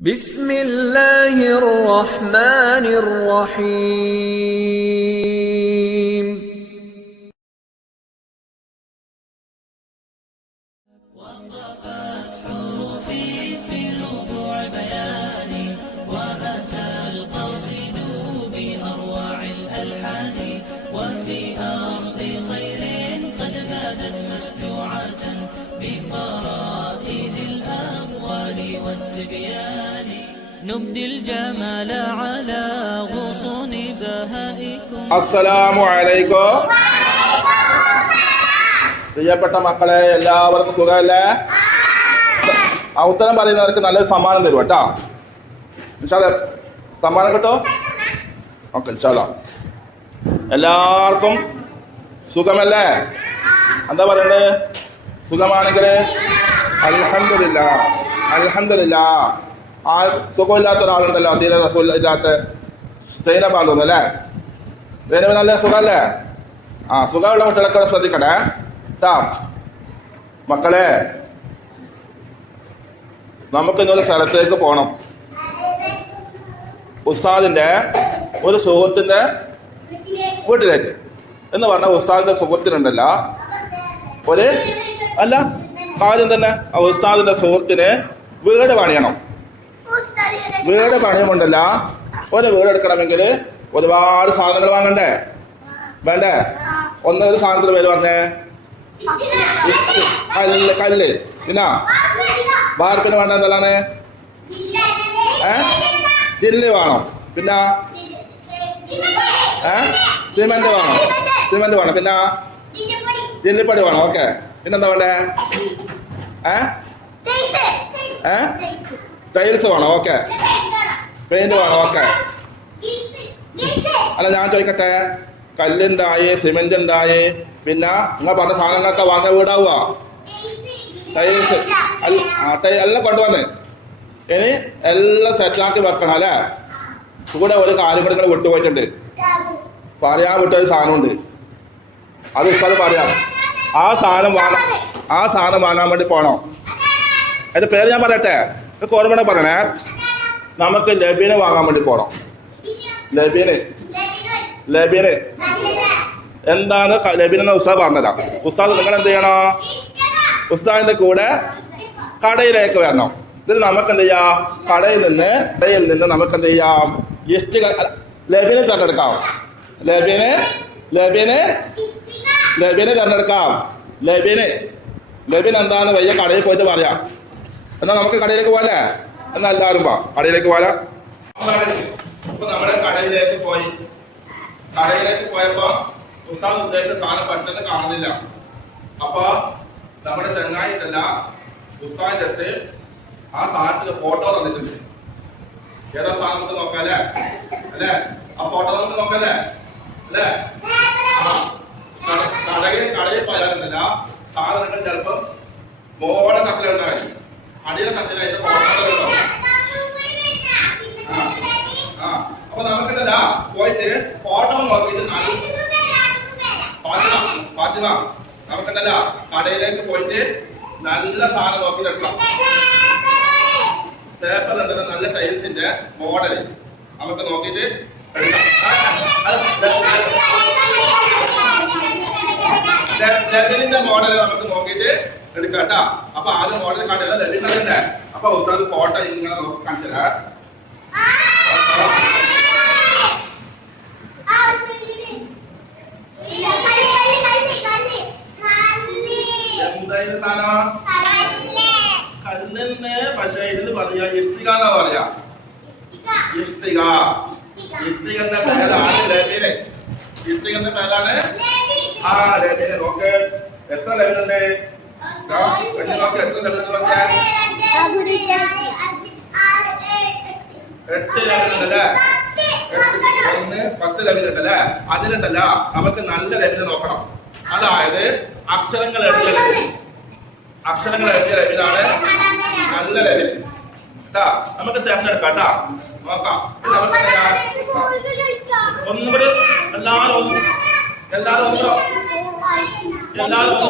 بسم الله الرحمن الرحيم وقفت حروفي في ربوع بياني وأتى القاصد بأروع الألحان وفي أرض خير قد بادت مسجوعة بفرائد الأموال والتبيان نبدي الجمال على غصون بهائكم. അസ്സലാമു അലൈക്കും. പ്രിയപ്പെട്ട മക്കളെ, എല്ലാവർക്കും സുഖമല്ലേ? ആ ഉത്തരം പറയുന്നവർക്ക് നല്ലൊരു സമ്മാനം തരും കേട്ടോ. സമ്മാനം കിട്ടോ? ഓക്കെ, ഇൻഷാല്ലാ. എല്ലാവർക്കും സുഖമല്ലേ? എന്താ പറയണ്ടേ? സുഖമാണെങ്കിൽ അൽഹംദുലില്ലാ, അൽഹംദുലില്ലാ. ആ സുഖമില്ലാത്ത ഒരാളുണ്ടല്ലോ, തീരെ സുഖമില്ലാത്ത സൈനബാന്ന് തോന്നുന്നു അല്ലേ? സൈനബ് നല്ല സുഖമല്ലേ? ആ, സുഖമുള്ള കുട്ടികളൊക്കെ ശ്രദ്ധിക്കണേ കേട്ടാ. മക്കളെ, നമുക്ക് ഇന്നൊരു സ്ഥലത്തേക്ക് പോകണം. ഉസ്താദിന്റെ ഒരു സുഹൃത്തിന്റെ വീട്ടിലേക്ക് എന്ന് പറഞ്ഞ ഉസ്താദിന്റെ സുഹൃത്തിനുണ്ടല്ല ഒരു അല്ല കാര്യം തന്നെ. ആ ഉസ്താദിന്റെ സുഹൃത്തിന് വീട് പണിയണം. വീട് പണിയുമുണ്ടല്ല, ഒരു വീട് എടുക്കണമെങ്കിൽ ഒരുപാട് സാധനങ്ങൾ വാങ്ങണ്ടേ? വേണ്ടേ? ഒരു സാധനത്തിന് പേര് പറഞ്ഞേ. കല്ല്. പിന്നെ വാർപ്പിന് വേണ്ട എന്തെല്ലാന്ന്? ജില്ല് വേണം. പിന്നെ സിമെന്റ് വേണം. സിമെന്റ് വേണം. പിന്നെ ജില്ലിപ്പടി വേണം. ഓക്കെ. പിന്നെന്താ വേണ്ടേ? ടൈൽസ് വേണം. ഓക്കെ. പെയിന്റ് വേണം. ഓക്കെ. അല്ല, ഞാൻ ചോദിക്കട്ടെ, കല്ലുണ്ടായി, സിമെന്റ് ഉണ്ടായി, പിന്നെ നിങ്ങൾ പറഞ്ഞ സാധനങ്ങളൊക്കെ വാങ്ങാൻ വീടാവുക? ടൈൽസ് എല്ലാം കൊണ്ടുവന്ന് ഇനി എല്ലാം സെറ്റാക്കി വെക്കണം അല്ലേ? കൂടെ ഒരു കാര്യം കൂടെ നിങ്ങൾ വിട്ടുപോയിട്ടുണ്ട്. പറയാൻ വിട്ടൊരു സാധനമുണ്ട്, അത് ഉസ്താദ് പറയാം. ആ സാധനം വാങ്ങാൻ വേണ്ടി പോകണം. അതിന്റെ പേര് ഞാൻ പറയട്ടെ, ഓർമ്മ പറയണേ. നമുക്ക് ലബീനെ വാങ്ങാൻ വേണ്ടി പോകണം. ലബീന് എന്താണ് ലബീൻ എന്ന ഉസ്താദ് പറഞ്ഞുതരാം. ഉസ്താദ് നിങ്ങൾ എന്ത് ചെയ്യണോ? ഉസ്താദിന്റെ കൂടെ കടയിലേക്ക് വരണം. ഇതിൽ നമുക്ക് എന്ത് ചെയ്യാം? കടയിൽ നിന്ന് നമുക്ക് എന്ത് ചെയ്യാം? ഇഷ്ടിക ലബീനെ തിരഞ്ഞെടുക്കാം. ലബീന് തിരഞ്ഞെടുക്കാം. ലബീൻ എന്താന്ന് വയ്യ കടയിൽ പോയിട്ട് പറയാം. എന്നാ നമുക്ക് കടയിലേക്ക് പോകാല്ലേ? എന്നാ എല്ലാവരും വാ, കടയിലേക്ക് പോകാം. അപ്പൊ നമ്മുടെ കടയിലേക്ക് പോയപ്പോ ഉസ്താദ് ഉദ്ദേശിച്ച സാധനം പെട്ടെന്ന് കാണുന്നില്ല. അപ്പൊ നമ്മുടെ ചങ്ങായിട്ടല്ല ഉസ്താദിന്റെ അടുത്ത് ആ സാധനത്തിന്റെ ഫോട്ടോ തന്നിട്ടുണ്ട്. ഏതാ സാധനം നമുക്ക് നോക്കാല്ലേ? അല്ലേ? ആ ഫോട്ടോ നമുക്ക് നോക്കാല്ലേ? അല്ലേ? കടയിൽ പോയാലുണ്ടല്ല സാധനങ്ങൾ ചിലപ്പം മോടെ കത്തിലുണ്ടായി, അടിയിലെ കത്തില അതിന്റെ ഫോട്ടോ ഉണ്ടാവും. അപ്പൊ നമുക്കില്ല പോയിട്ട് ഫോട്ടോ നോക്കിയിട്ട് ഫാത്തിമ നമുക്കുണ്ടല്ല കടയിലേക്ക് പോയിട്ട് നല്ല സാധനം നോക്കിയിട്ട് എടുക്കണം. പേപ്പറിലുണ്ടല്ലോ നല്ല ടൈൽസിന്റെ മോഡല് നമുക്ക് നോക്കിയിട്ട് ലബിന്റെ മോഡല് നമുക്ക് നോക്കിയിട്ട് എടുക്കാം കേട്ടാ. അപ്പൊ ആദ്യം മോഡൽ കാണില്ല ലബിന്റെ. അപ്പൊ ഉസ്താദ് ഫോട്ടോ ഇങ്ങനെ നോക്കി കാണിച്ചതാ. എന്തായാലും സാധനം കല്ലിന്, പക്ഷെ ഇതിന് പറയാ ഇഷ്ടിക എന്നാ പറയാ. ഇഷ്ടികന്റെ പേരാണ് ലബീന്. ഇഷ്ടികന്റെ പേരാണ് ലബീന്. നോക്ക്, എത്ര ലെവലുണ്ട്? നോക്ക്, എത്ര ലെവലുണ്ട്? 8 ലെവലുണ്ടല്ലേ? 10 ലെവലുണ്ടല്ലേ? അതിലുണ്ടല്ല നമുക്ക് നല്ല ലെവല് നോക്കണം. അതായത് അക്ഷരങ്ങൾ എഴുതിയ ലെവലാണ് നല്ല ലെവൽ കേട്ടാ. നമുക്ക് തിരഞ്ഞെടുക്കാം കേട്ടാ. നോക്കാം. ഒന്നുകൂടി എല്ലാരും ഒന്ന്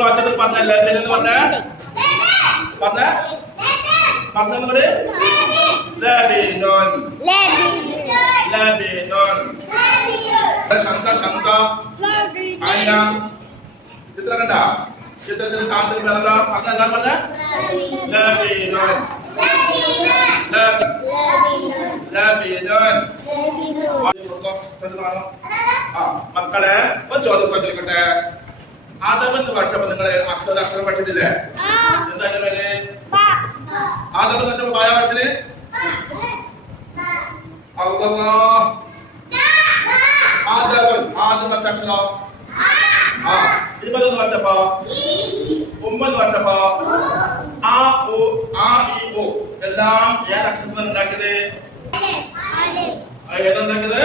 വായിച്ചിട്ട് പറഞ്ഞ ലെവൽ എന്ന് പറഞ്ഞ പറഞ്ഞ പറഞ്ഞ ലബീനുൻ ലബീനുൻ ശങ്ക ശങ്ക ആന ചിത്രം കണ്ട ചിത്രത്തിന് സാധനത്തിന് പേരെന്താ പറഞ്ഞെല്ലാം പറഞ്ഞ ലബീനുൻ ലബീനുൻ മക്കളെ ഒരു ചോദ്യം ശ്രദ്ധിക്കട്ടെ ആദമെന്ന് പഠിച്ചപ്പോ നിങ്ങള് അക്ഷരം പഠിച്ചിട്ടില്ലേ എന്താ പേര് ആദം പഠിച്ചപ്പോ പായ പഠിച്ചില്ലേ ആദ്യം പഠിച്ച അക്ഷരം ഇരുപതെന്ന് പഠിച്ചപ്പോ ഒമ്പത് പഠിച്ചപ്പോ ആ ഇ ഓ എല്ലാം ഏത് അക്ഷരത്തിലാണ് ഉണ്ടാക്കിയത് ഏതുണ്ടാക്കിയത്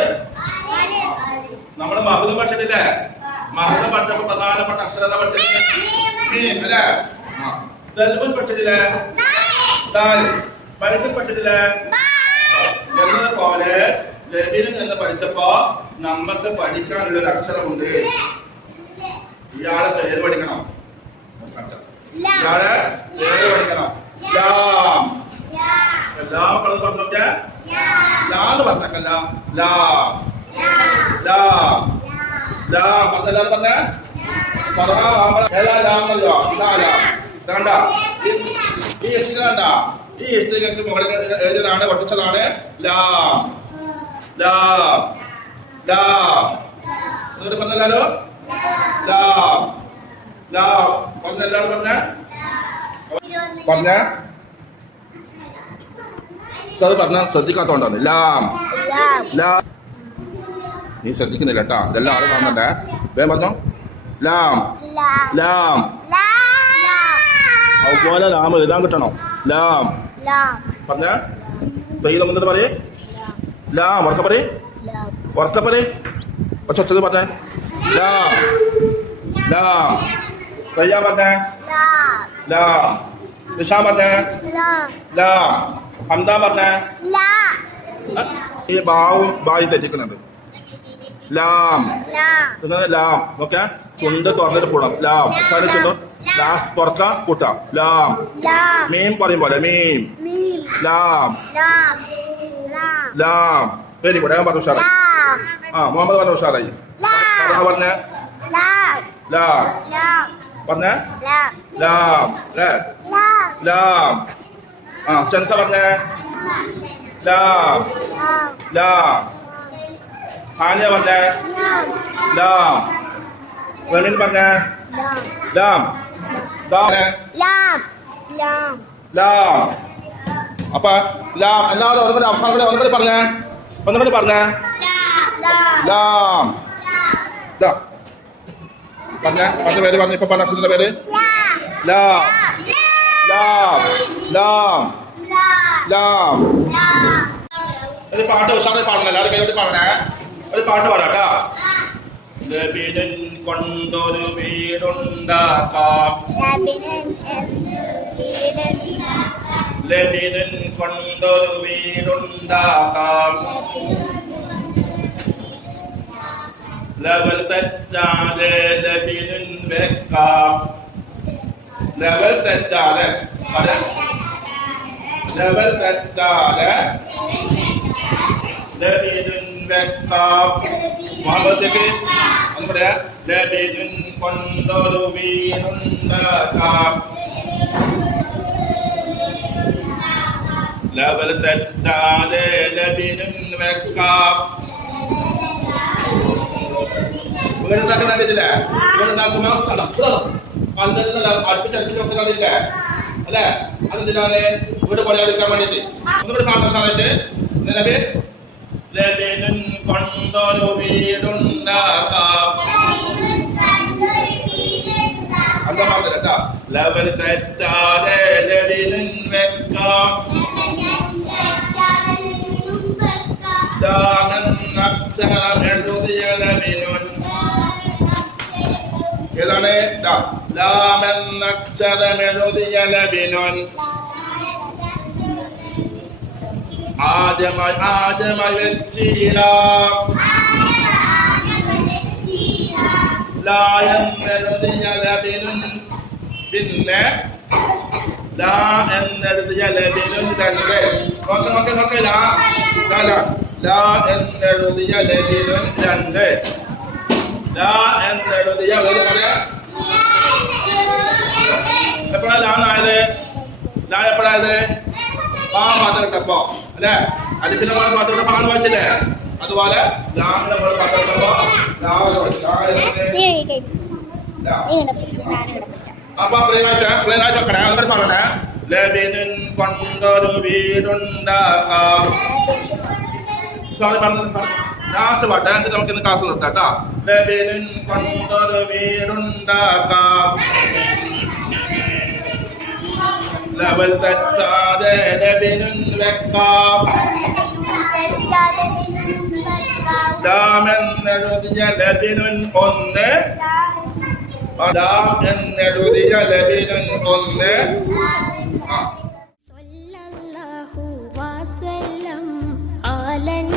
നമ്മുടെ മഹുദം പഠിച്ചിട്ടില്ലേ മഹുദം പഠിച്ചപ്പോ പ്രധാനപ്പെട്ട അക്ഷരത പഠിച്ചിട്ടില്ലേ അല്ലേ ദൽബൻ പഠിച്ചിട്ടില്ലേ പഠിത്തം പഠിച്ചിട്ടില്ലേ എന്നതുപോലെ ലബീനൻ എന്ന് പഠിച്ചപ്പോ നമുക്ക് പഠിക്കാനുള്ള ഒരു അക്ഷരമുണ്ട് ഇയാളെ പേര് പഠിക്കണം ഇയാളെ പേര് പഠിക്കണം ലാം എല്ലാം പറഞ്ഞോക്കെ ലാന്ന് പറഞ്ഞല്ല ലാം ലാം ലാം പറഞ്ഞെല്ലാരും പറഞ്ഞ ഏതാ ലാം എന്നല്ലോ ഇതാ ലാം ഇതാണ്ട ഈ ഇഷ്ടിക കണ്ട ഈ ഇഷ്ടികക്ക് മുകളിൽ എഴുതിയതാണ് പഠിച്ചതാണ് ലാം ലാം ലാം എന്നിട്ട് പറഞ്ഞല്ലോ ലാം ലാം പറഞ്ഞെല്ലാരും പറഞ്ഞ പറഞ്ഞ ശ്രദ്ധിക്കാത്തോണ്ടാണ് ലാം ലാം നീ ശ്രദ്ധിക്കുന്നില്ല കേട്ടാ ഇതെല്ലാം ആള് കാണണ്ടേ വേഗം പറഞ്ഞോ ലാം ലാം അതുപോലെ ലാം എഴുതാൻ കിട്ടണോ ലാം പറഞ്ഞ പെയ്ത് എന്നിട്ട് പറയേ ലാം ഉറക്കപ്പറേ ഉറക്കപ്പറേ ഒച്ചത് പറഞ്ഞേ ലാം ലാം പെയ്യാൻ പറഞ്ഞേ ലാം നിഷാൻ പറഞ്ഞേ ലാം ഹംദാൻ പറഞ്ഞേ ഈ ബായി തെറ്റിക്കുന്നുണ്ട് ലാം ലാം ഓക്കെ ചുണ്ട് തുറന്നിട്ട് കൂടാം ലാം ചുണ്ടോ ലാസ്റ്റ് തുറക്ക കൂട്ടാം ലാം മീം പറയും പോലെ മീം ലാം ലാം വെരി ഗുഡ് ഞാൻ പറഞ്ഞു ഉഷാറായി മുഹമ്മദ് പറഞ്ഞു ഉഷാറായി പറഞ്ഞ ലാം പറഞ്ഞ ലാം ലാം ശംസ പറഞ്ഞ ലാം ലാം ഹാനിയ പറഞ്ഞ ലാം വെളിൽ പറഞ്ഞ ലാം ലാം അപ്പൊ ലാം എല്ലാവരും ഒന്നുകൂടി അവസാനം കൂടെ ഒന്നുകൂടി പറഞ്ഞ ലാം പറഞ്ഞ പേര് പറഞ്ഞു ഇപ്പൊ പറഞ്ഞ അക്ഷരത്തിന്റെ പേര് ലാം ലാം ലാം ലാം ഒരു പാട്ട് ഉഷാറായി പാടണം എല്ലാവരും കൈയോട്ട് പാടണേ ഒരു പാട്ട് പാടാട്ടാ ലബീനൻ കൊണ്ടൊരു വീടുണ്ടാക്കാം ലബീനൻ കൊണ്ടൊരു വീടുണ്ടാക്കാം ലെവൽ തെറ്റാതെ ലബീനൻ വെക്കാം ലെവൽ തെറ്റാതെ ലെവൽ തെറ്റാതെ ലബീനൻ വെക്കാം മുഹമ്മദ് ഒന്ന് പറയാ ലബീനൻ കൊണ്ടൊരു വീടുണ്ടാക്കാം ലെവൽ തെറ്റാതെ ലബീനൻ വെക്കാം വീടുണ്ടാക്കുന്നില്ലേ വീടുണ്ടാക്കുമ്പോ പന്തെല്ലാം അടുപ്പിച്ചടുപ്പിച്ചൊക്കെ കണ്ടില്ലേ അല്ലെ അതെന്തിനാണ് വീട് പണിയാതിരിക്കാൻ വേണ്ടിട്ട് ഒന്നുകൂടി പാഠശാലയിട്ട് ലബീനൻ കൊണ്ടൊരു വീടുണ്ടാക്കാം എന്താ പറഞ്ഞത് കേട്ടാ ലെവൽ തെറ്റാതെ ലബീനൻ വെക്കാം ഏതാണ് ലാമെന്നക്ഷരമെഴുതിയ ലബീനൻ ആദ്യമായി വെച്ചിടാം ലാ എന്നെഴുതിയ ലബീനൻ പിന്നെ ലാ എന്നെഴുതിയ ലബീനൻ രണ്ട് നോക്കെ ലാ ലാ എന്നെഴുതിയ ലബിനുൻ 2. ലാ എന്നെഴുതിയ ഒരു പറയാ എപ്പോഴാ ലാന്നായത്? ലാ എപ്പോഴായത്? പാ മാത്രം ഇട്ടപ്പോ അല്ലെ? അലിഫിന്റെ പോലെ മാത്രം ഇട്ടപ്പോ ആണ് വായിച്ചില്ലേ? അതുപോലെ ലാമിന്റെ പോലെ മാത്രം ഇട്ടപ്പോ അപ്പൊ പ്ലെയിനായിട്ട് വെക്കണേ. അങ്ങനെ പറഞ്ഞേ ലബിനുൻ കൊണ്ടൊരു വീടുണ്ടാകാം. സോറി പറഞ്ഞു ലാസ്റ്റ് പാട്ട് എന്നിട്ട് നമുക്ക് ഇന്ന് ക്ലാസ് നിർത്താം കേട്ടോ. ലബിനുൻ കൊണ്ടൊരു വീടുണ്ടാക്കാം ലവൽ തെറ്റാതെ ലബിനുൻ വെക്കാം ലാം എന്നെഴുതിയ ലബിനുൻ 1 ലാം എന്നെഴുതിയ ലബിനുൻ 1 സല്ലല്ലാഹു വസല്ലം അലൻ